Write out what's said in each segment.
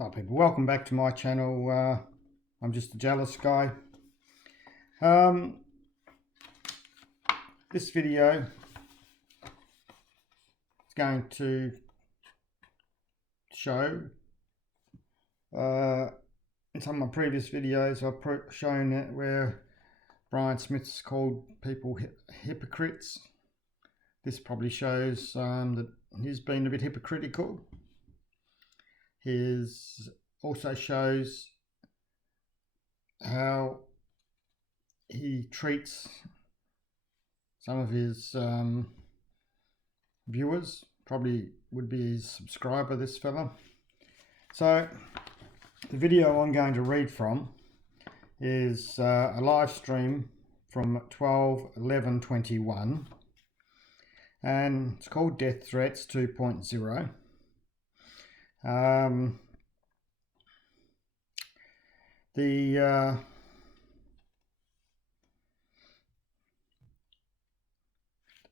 Hi people, welcome back to my channel. I'm just a jealous guy. This video is going to show in some of my previous videos I've shown it where Brian Smith's called people hypocrites. This probably shows that he's been a bit hypocritical. His also shows how he treats some of his viewers, probably would be his subscriber, this fella. So the video I'm going to read from is a live stream from 12/11/21, and it's called Death Threats 2.0. The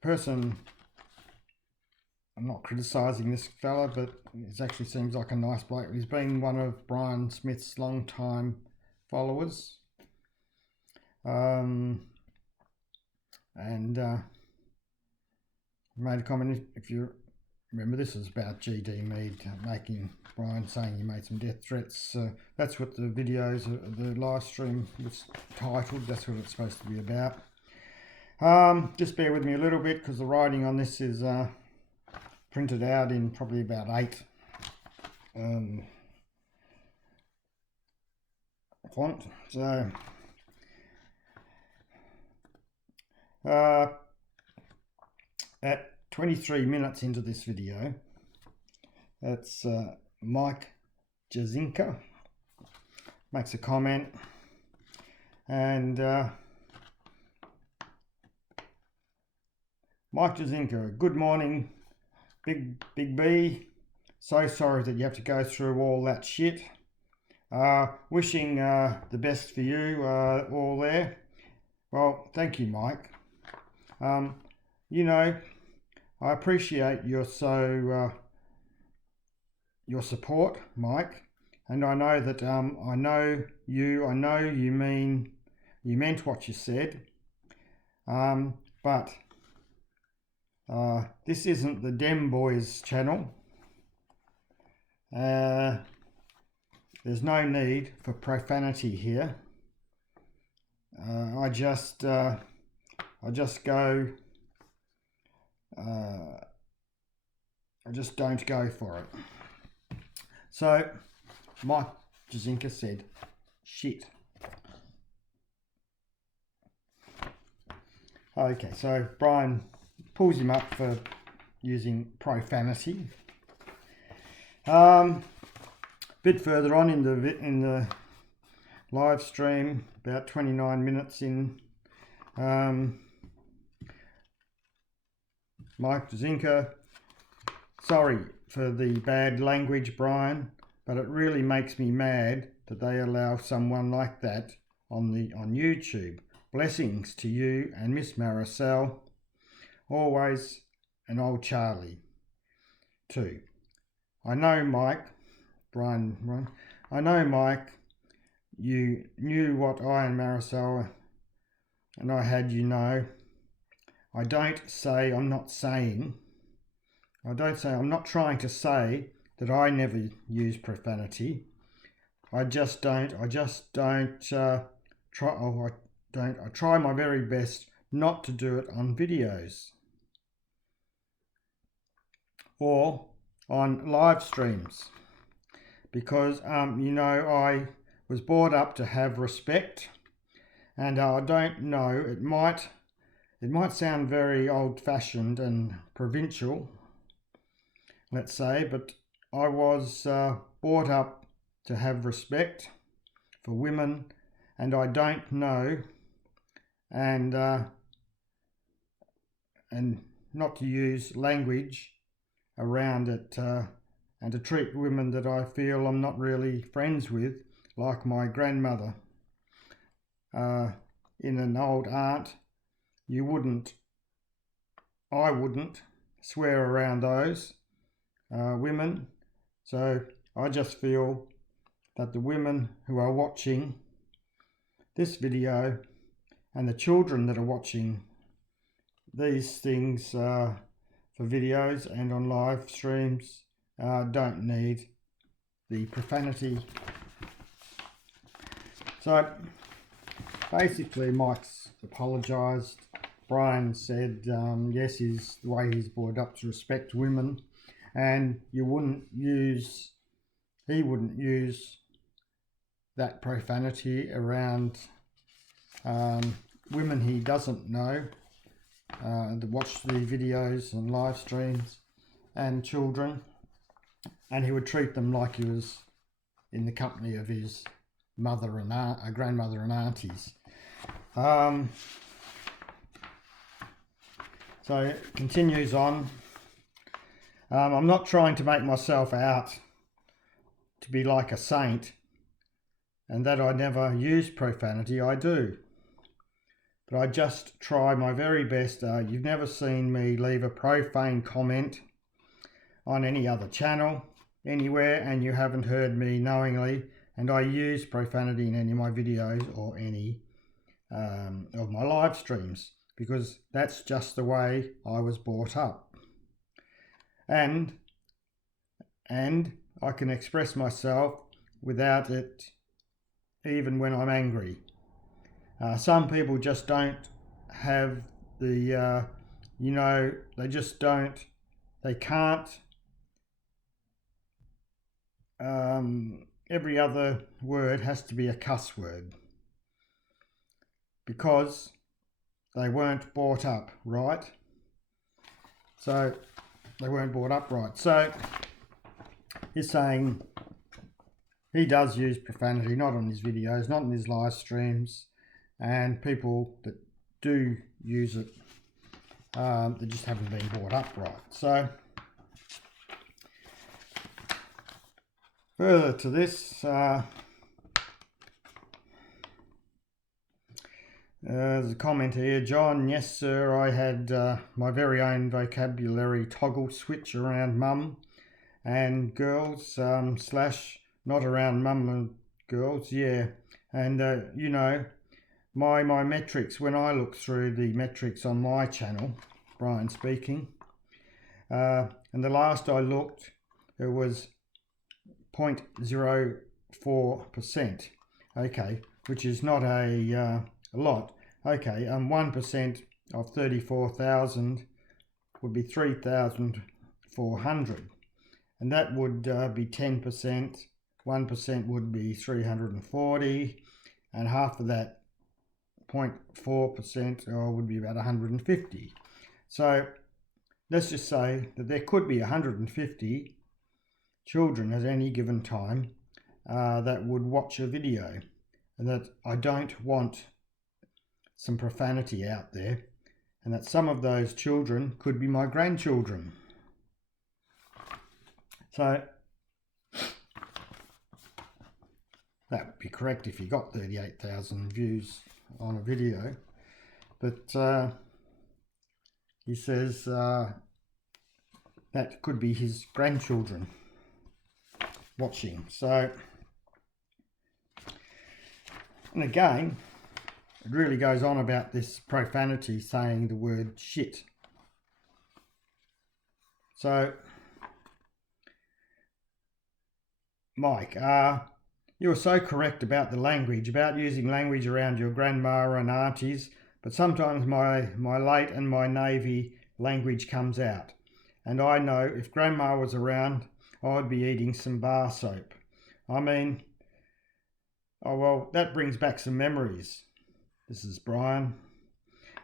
person, I'm not criticising this fella, but it actually seems like a nice bloke. He's been one of Brian Smith's long-time followers, and made a comment. If you remember, this is about GD Mead making Brian saying he made some death threats. That's what the videos, the live stream was titled. That's what it's supposed to be about. Just bear with me a little bit because the writing on this is printed out in probably about 8 font. So at 23 minutes into this video, that's Mike Jazinka makes a comment, and Mike Jazinka, good morning, Big B. So sorry that you have to go through all that shit. Wishing the best for you all there. Well, thank you, Mike. You know, I appreciate your support, Mike, and I know that I know you meant what you said. But this isn't the Dem Boys channel. There's no need for profanity here. I just don't go for it. So Mike Jazinka said, shit. Okay, so Brian pulls him up for using profanity. Bit further on in the live stream, about 29 minutes in, Mike Jazinka, sorry for the bad language, Brian, but it really makes me mad that they allow someone like that on YouTube. Blessings to you and Miss Maricel. Always an old Charlie too. I know, Mike, Brian, I know, Mike, you knew what I and Maricel and I had, you know. I'm not trying to say that I never use profanity. I try my very best not to do it on videos or on live streams, because you know, I was brought up to have respect, and I don't know, it might sound very old-fashioned and provincial, let's say, but I was brought up to have respect for women, and I don't know, and not to use language around it, and to treat women that I feel I'm not really friends with, like my grandmother, in an old aunt. I wouldn't swear around those women. So I just feel that the women who are watching this video and the children that are watching these things for videos and on live streams don't need the profanity. So basically Mike's apologised. Brian said yes, the way he's brought up to respect women, and he wouldn't use that profanity around women he doesn't know that watch the videos and live streams, and children, and he would treat them like he was in the company of his mother and grandmother and aunties. So it continues on. I'm not trying to make myself out to be like a saint and that I never use profanity. I do. But I just try my very best. You've never seen me leave a profane comment on any other channel, anywhere, and you haven't heard me knowingly, and I use profanity in any of my videos or any of my live streams, because that's just the way I was brought up. And I can express myself without it, even when I'm angry. Some people just don't have the, they can't. Every other word has to be a cuss word because they weren't brought up right. So they weren't brought up right. So he's saying he does use profanity, not on his videos, not in his live streams, and people that do use it, they just haven't been brought up right. So further to this, there's a comment here. John, yes sir, I had my very own vocabulary toggle switch around mum and girls, slash not around mum and girls, yeah. And my metrics, when I look through the metrics on my channel, Brian speaking, and the last I looked, it was 0.04%, okay, which is not a lot. Okay, 1% of 34,000 would be 3,400, and that would be 10%. 1% would be 340, and half of that 0.4% would be about 150. So let's just say that there could be 150 children at any given time that would watch a video, and that I don't want some profanity out there, and that some of those children could be my grandchildren. So that would be correct if you got 38,000 views on a video, but he says that could be his grandchildren watching. So, and again, it really goes on about this profanity, saying the word shit. So, Mike, you were so correct about the language, about using language around your grandma and aunties, but sometimes my late and my navy language comes out. And I know if grandma was around, I'd be eating some bar soap. I mean, oh well, that brings back some memories. This is Brian.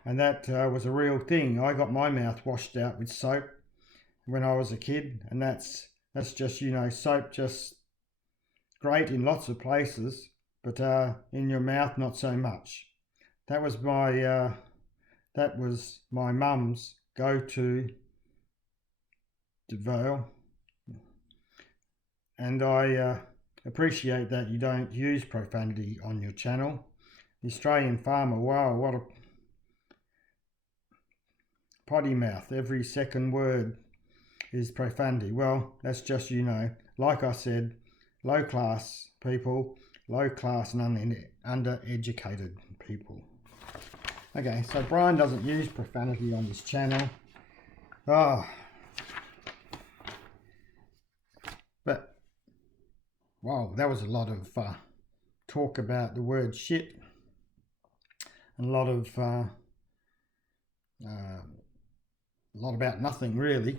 And that was a real thing. I got my mouth washed out with soap when I was a kid, and that's just, soap just great in lots of places, but in your mouth not so much. That was my mum's go-to veil, and I appreciate that you don't use profanity on your channel. The Australian farmer, wow, what a potty mouth. Every second word is profanity. Well, that's just, like I said, low class people, low class and undereducated people. Okay, so Brian doesn't use profanity on this channel. Oh, but wow, that was a lot of talk about the word shit, and a lot about nothing really.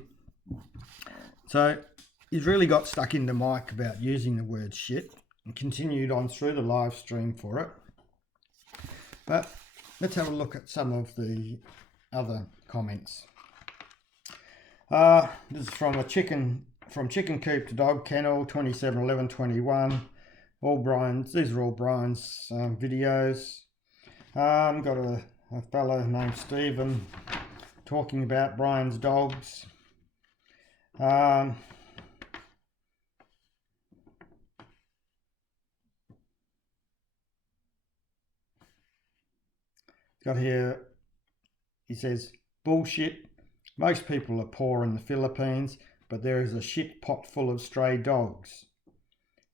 So he's really got stuck into Mike about using the word shit and continued on through the live stream for it. But let's have a look at some of the other comments. This is from Chicken Coop to Dog Kennel, 27/11/21. These are all Brian's videos. Got a fellow named Stephen talking about Brian's dogs. Got here, he says, bullshit. Most people are poor in the Philippines, but there is a shit pot full of stray dogs.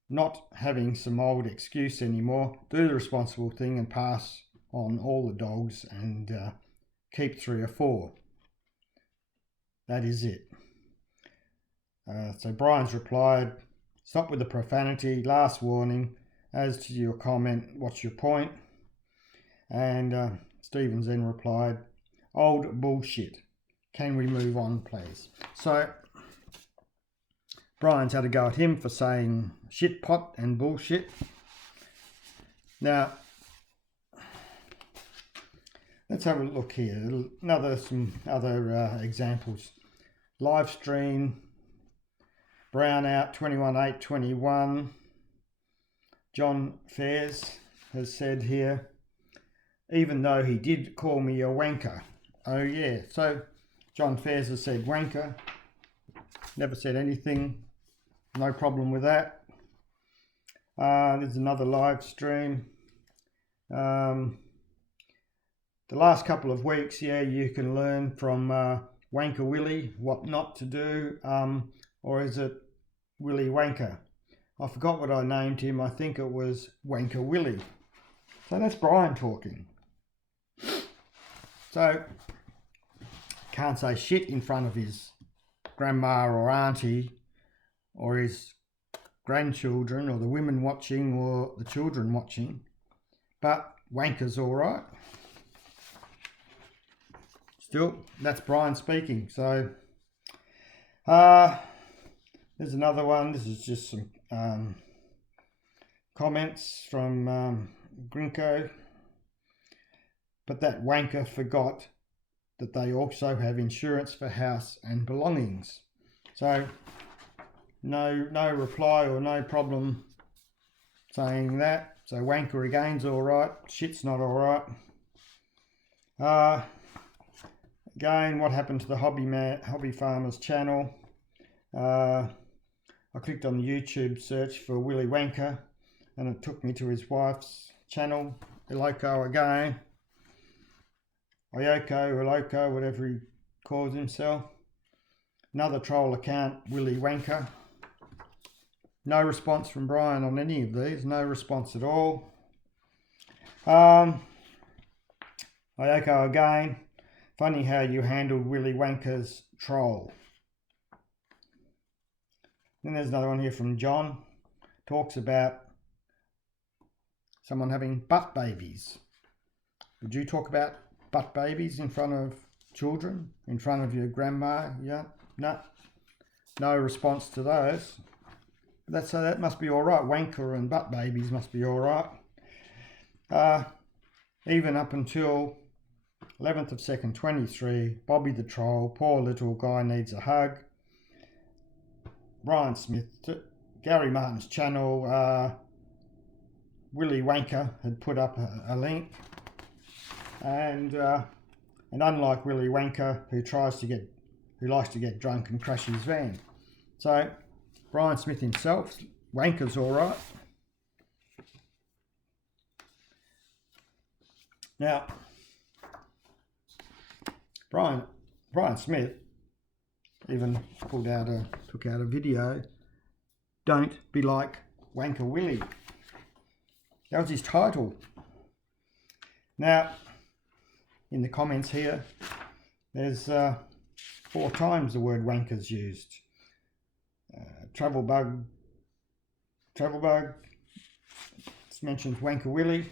Not having some old excuse anymore. Do the responsible thing and pass on all the dogs and keep 3 or 4. That is it. So Brian's replied, stop with the profanity, last warning. As to your comment, what's your point? And Stevens then replied, old bullshit. Can we move on, please? So Brian's had a go at him for saying shit pot and bullshit. Now, let's have a look here. Some other examples. Live stream, Brownout 21/8/21. John Fairs has said here, even though he did call me a wanker. Oh yeah, so John Fairs has said wanker. Never said anything. No problem with that. There's another live stream. The last couple of weeks, yeah, you can learn from Wanker Willie what not to do, or is it Willie Wanker? I forgot what I named him. I think it was Wanker Willie. So that's Brian talking. So can't say shit in front of his grandma or auntie or his grandchildren or the women watching or the children watching, but wanker's all right. Still, that's Brian speaking. So there's another one. This is just some comments from Grinko. But that wanker forgot that they also have insurance for house and belongings. So no reply or no problem saying that. So wanker again's all right. Shit's not all right. Again, what happened to the Hobby Farmers channel? I clicked on the YouTube search for Willie Wanker and it took me to his wife's channel, Iloko again. Iloko, whatever he calls himself. Another troll account, Willie Wanker. No response from Brian on any of these, no response at all. Iloko again. Funny how you handled Willie Wanker's troll. Then there's another one here from John. Talks about someone having butt babies. Would you talk about butt babies in front of children? In front of your grandma? Yeah? No response to those. So that must be all right. Wanker and butt babies must be all right. Even up until 11th of 2nd, 23, Bobby the Troll, poor little guy needs a hug. Brian Smith, Gary Martin's channel, Willie Wanker had put up a link, and unlike Willie Wanker, who likes to get drunk and crash his van. So Brian Smith himself, Wanker's all right. Now, Brian Smith even took out a video. Don't be like Wanker Willie. That was his title. Now, in the comments here, there's 4 times the word wanker's used. Travel bug, this mentions Wanker Willie.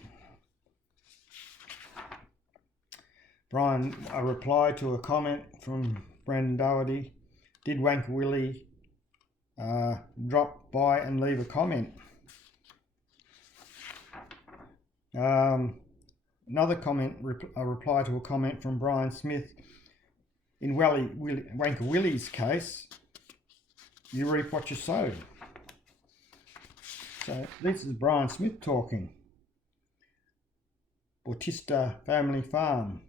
Brian, a reply to a comment from Brendan Doherty. Did Wanker Willie drop by and leave a comment? Another comment, a reply to a comment from Brian Smith. In Wanker Willie's case, you reap what you sow. So this is Brian Smith talking. Bautista Family Farm.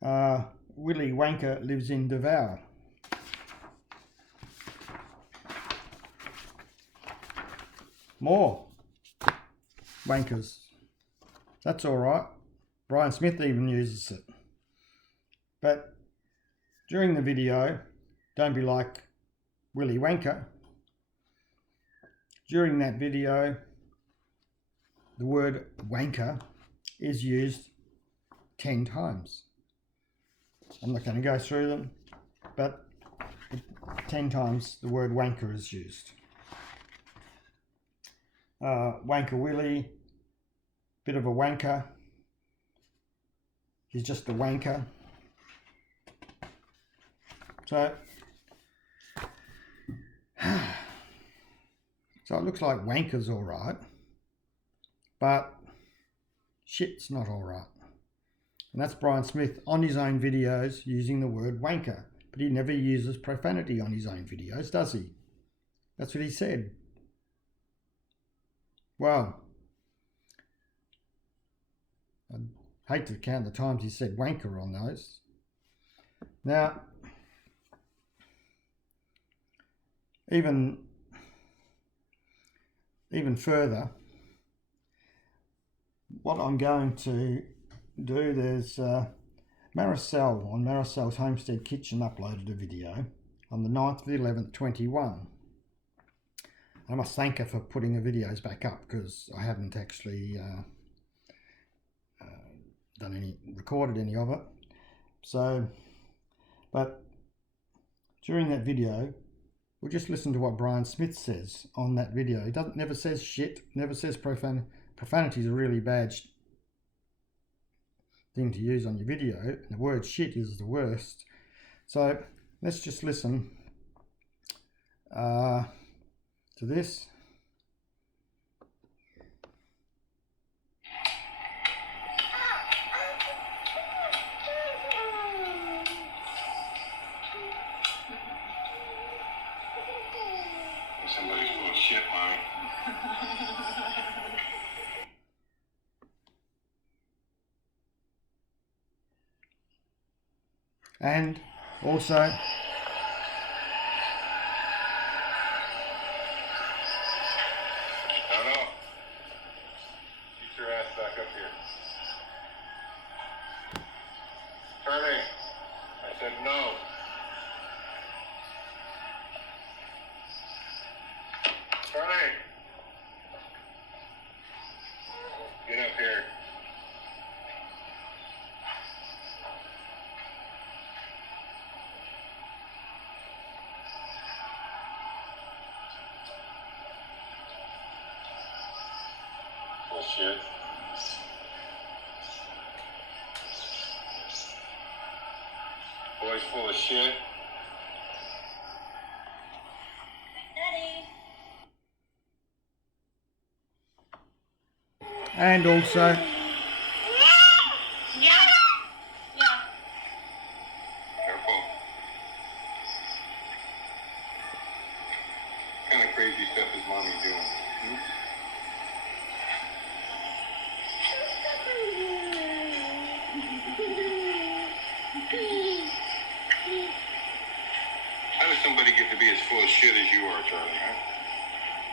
Willie Wanker lives in Davao. More wankers. That's all right. Brian Smith even uses it. But during the video, don't be like Willie Wanker. During that video, the word wanker is used 10 times. I'm not going to go through them, but 10 times the word wanker is used. Wanker Willie, bit of a wanker. He's just a wanker. So it looks like wanker's all right, but shit's not all right. And that's Brian Smith on his own videos using the word wanker, but he never uses profanity on his own videos, does he? That's what he said. Well, I'd hate to count the times he said wanker on those. Now, even further, what I'm going to do, there's Maricel on Maricel's Homestead Kitchen uploaded a video on the 9th of the 11th, 21. I must thank her for putting the videos back up because I haven't actually recorded any of it. So, but during that video, we'll just listen to what Brian Smith says on that video. He never says shit, never says profanity. Profanity is a really bad thing to use on your video. And the word shit is the worst. So let's just listen to this. Somebody's full of shit, Mommy. And also No, no. Get your ass back up here. Turning. I said no. Turning. Get up here. Bullshit. Boy's full of shit. and also Careful. What kind of crazy stuff is Mommy doing? How does somebody get to be as full of shit as you are, Charlie, huh?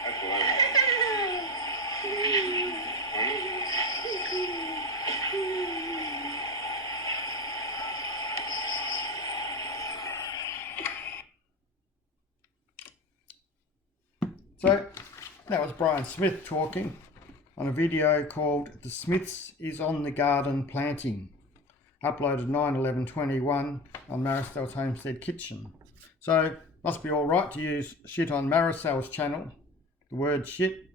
That's what I want. so That was Brian Smith talking on a video called The Smiths is on the Garden Planting, uploaded 9/11/21 on Maricel's Homestead Kitchen. So must be all right to use shit on Maricel's channel, the word shit.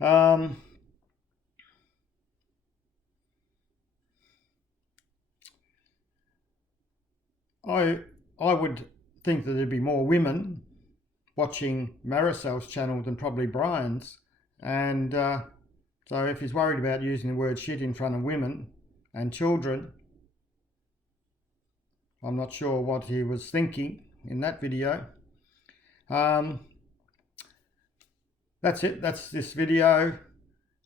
I would think that there'd be more women watching Maricel's channel than probably Brian's, and so if he's worried about using the word shit in front of women and children, I'm not sure what he was thinking in that video. That's it, that's this video.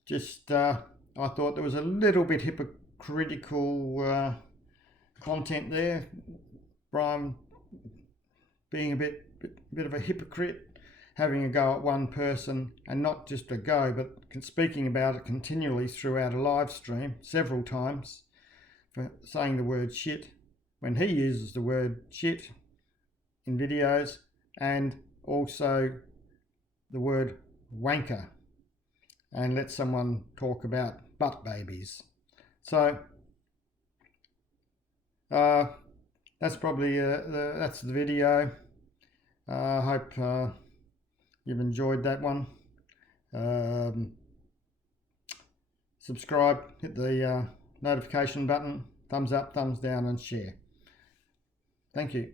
Just I thought there was a little bit hypocritical content there. Brian being a bit of a hypocrite, having a go at one person, and not just a go, but speaking about it continually throughout a live stream several times, for saying the word shit when he uses the word shit in videos, and also the word wanker, and let someone talk about butt babies. So that's probably that's the video. I hope you've enjoyed that one. Subscribe, hit the notification button, thumbs up, thumbs down, and share. Thank you.